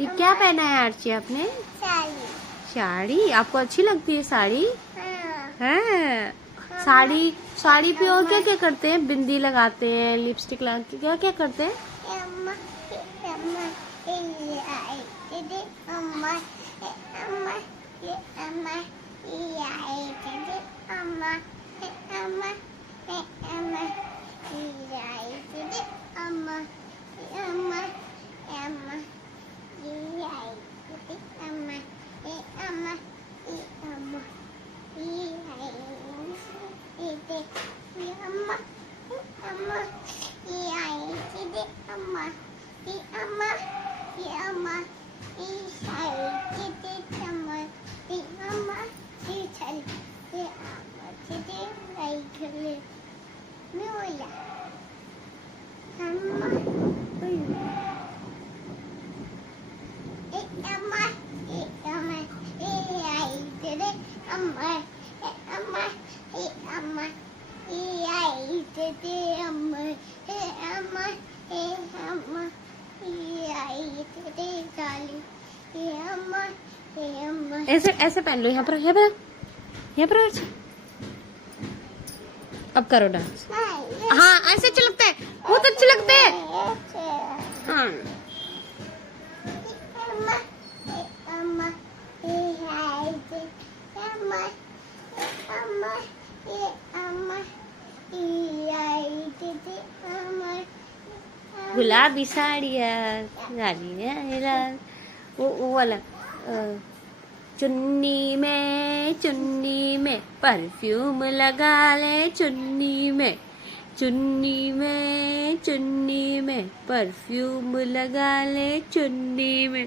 ये क्या पहना है आरची आपने? साड़ी। साड़ी आपको अच्छी लगती है साड़ी? हाँ। है साड़ी। साड़ी पे और क्या क्या करते हैं? बिंदी लगाते हैं, लिपस्टिक लगाते हैं, क्या क्या करते हैं? ऐसे ऐसे पहन लो। यहाँ पर यहाँ पर यहाँ पर। अब करो डांस। हाँ ऐसे अच्छा लगता है, बहुत अच्छे लगते हैं। हाँ गुलाबी साड़ियाँ गालियाँ वो वाला चुन्नी में परफ्यूम लगा ले, चुन्नी में परफ्यूम लगा ले, चुन्नी में।